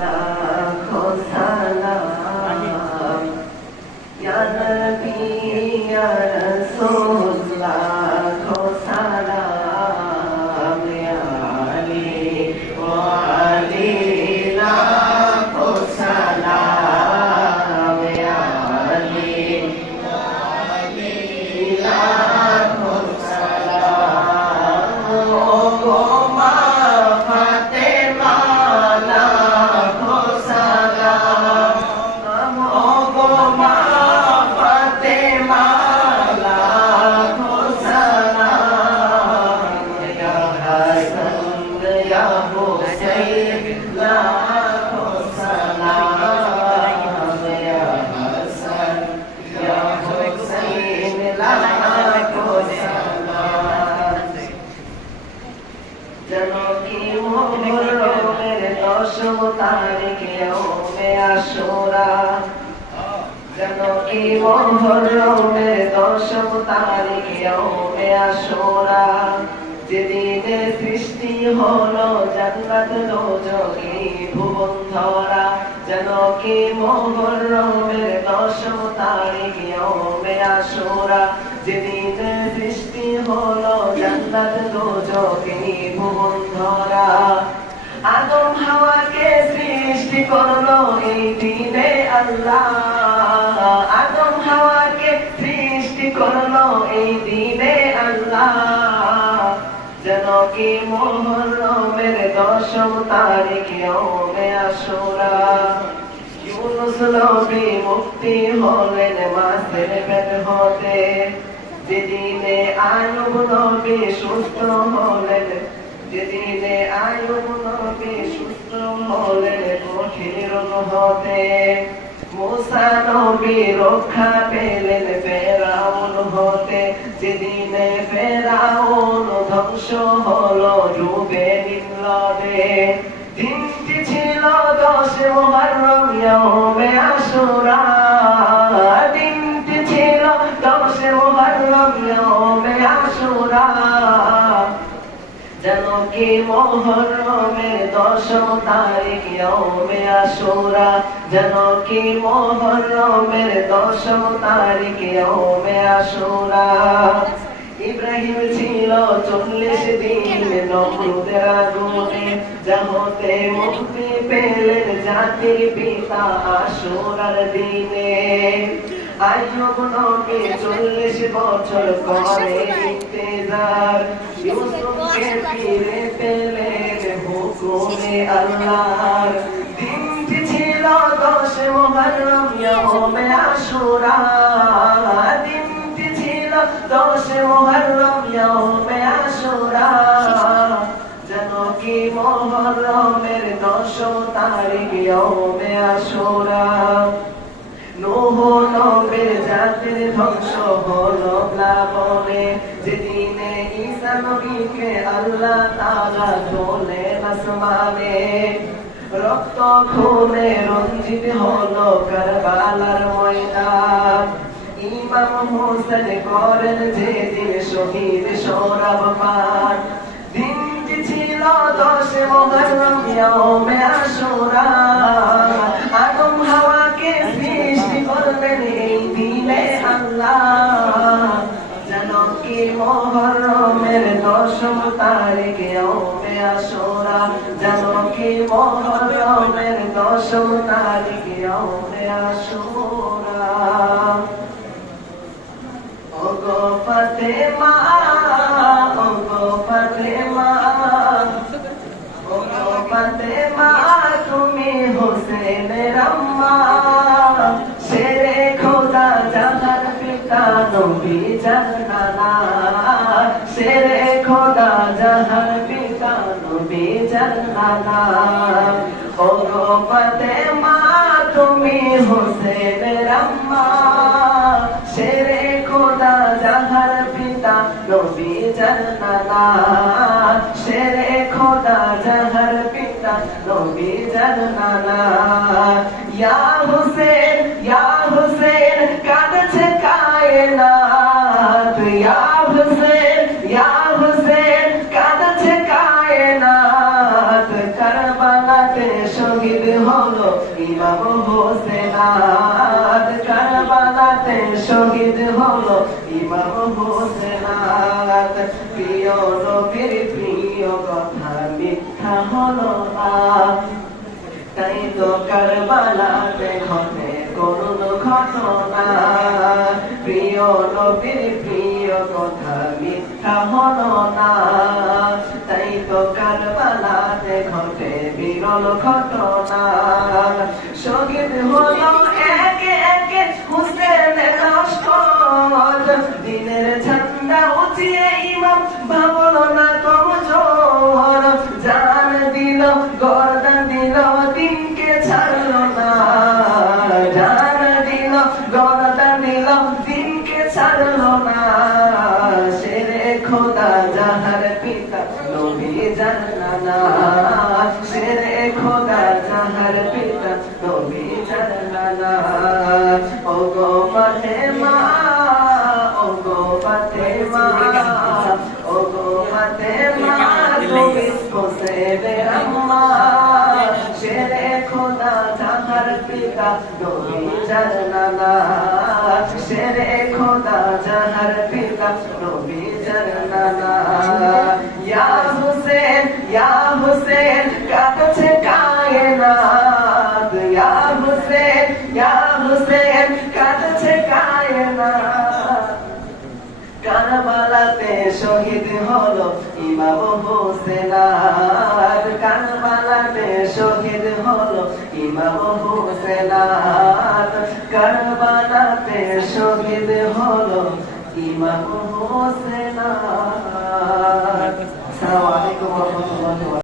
लाखों सलाम या नबी या रसूल लाखों सलाम या अली व अली लाखों सलाम या अली व अली लाखों सलाम ओ गो तारीख यौमे आशूरा जनो की मुहर्रमे दशम तारीख यौमे आशूरा যেদিনে সৃষ্টি হলো জান্নাত দোজখে ভুবন ধরা যেন কি মুহররমের দশম তারিখ ইয়ৌমে আশুরা যেদিনে সৃষ্টি হলো জান্নাত দোজখে ভুবন ধরা আদম হাওয়াকে সৃষ্টি করলো এই দিনে আল্লাহ আদম হাওয়াকে সৃষ্টি করলো এই দিনে আল্লাহ যেন কি মুহররমের দশম তারিখ ইয়ৌমে আশুরা ইউনুস নবী মুক্তি হলেন মাছের পেট হতে যেদিনে আইয়ুব নবী সুস্থ হলেন যেদিনে আইয়ুব নবী সুস্থ হলেন কঠিন রোগ হতে মুসা নবী রক্ষা পেলেন ফেরাউন হতে যেদিনে ফেরাউন ধ্বংস হলো ডুবে নিলয়ে দিনটি ছিল 10 মুহররম ইয়ৌমে আশুরা দিনটি ছিল 10 মুহররম ইয়ৌমে আশুরা যেন কি মুহররমের দশম তারিখ ইয়ৌমে আশুরা যেন কি মুহররমের দশম তারিখ ইয়ৌমে আশুরা ইব্রাহিম ছিল 40 দিন নমরুদের আগুনে যাহতে মুক্তি পেলেন জাতির পিতা আশুরার দিনে আইয়ুব নবী 40 বছর করে ইন্তেজার ইউসুফকে ফিরে পেলেন হুকুমে আল্লাহর দিনটি ছিল 10 মুহররম ইয়ৌমে আশুরা দিনটি ছিল 10 মুহররম ইয়ৌমে আশুরা যেন কি মুহররমের 10 তারিখ ইয়ৌমে আশুরা নূহ নবীর জাতির ধ্বংস হলো প্লাবনে যেদিনে ঈসা নবীকে আল্লাহ তাআলা তোলেন আসমানে রক্ত খুনে রঞ্জিত হলো কারবালার ময়দান ইমাম হোসেন করেন যেদিন শহীদ সৌরভ পান দিনটি ছিল 10 মুহররম ইয়ৌমে আশুরা আদম হাওয়াকে সৃষ্টি করলেন এই দিনে আল্লাহ যেন কি মুহররমের দশম তারিখ ইয়ৌমে আশুরা যেন কি মুহররমের দশম তারিখ ইয়ৌমে আশুরা ও গো ফাতেমা ও গো ফাতেমা ও গো ফাতেমা তুমি হোসেনের আম্মা শেরে খোদা জাহার পিতা নবী জানানা শেরে খোদা জাহার পিতা নবী জানানা ও গো ফাতেমা তুমি হোসেনের আম্মা শেরে খোদা জাহার পিতা নবী জানানা শেরে খোদা জাহার পিতা নবী জানানা ইয়া হুসেন কাঁদছে কায়নাত ইয়া হুসেন কাঁদছে কায়নাত কারবালাতে শহীদ শহীদ হলো ইমাম হোসেন আজ কারবালাতে শহীদ হলো ইমাম হোসেন আজ প্রিয় নবীর প্রিয় কথা মিথ্যা হলো না তাই তো কারবালাতে ঘটে করুণ ঘটনা প্রিয় নবীর প্রিয় কথা মিথ্যা হলো না তাই তো কারবালাতে ঘটে বিরল ঘটনা শহীদ হলো একে একে হুসেনের লস্কর দিনের ঝান্ডা উঠিয়ে ইমাম ভাবলো না কমজোর জান দিল গর্দান দিল দিনকে ছাড়লো না জান দিল গর্দান দিল দিনকে ছাড়লো না শেরে খোদা যাহার পিতা নবী জানানা শেরে খোদা যাহার পিতা নবী জানানা ও গো ফাতেমা ও গো ফাতেমা ও গো ফাতেমা তুমি হোসেনের আম্মা শেরে খোদা যাহার পিতা নবী জানানা শেরে খোদা যাহার পিতা নবী জানানা ইয়া হুসেন কাঁদছে কায়নাত ইয়া হুসেন কাঁদছে কায়নাত কারবালাতে শহীদ হলো ইমাম হোসেন আজ কারবালাতে শহীদ হলো ইমাম হোসেন আজ কারবালাতে শহীদ হলো ইমাম হোসেন আজ। আসসালামু আলাইকুম ওয়া রাহমাতুল্লাহি ওয়া বারাকাতুহু।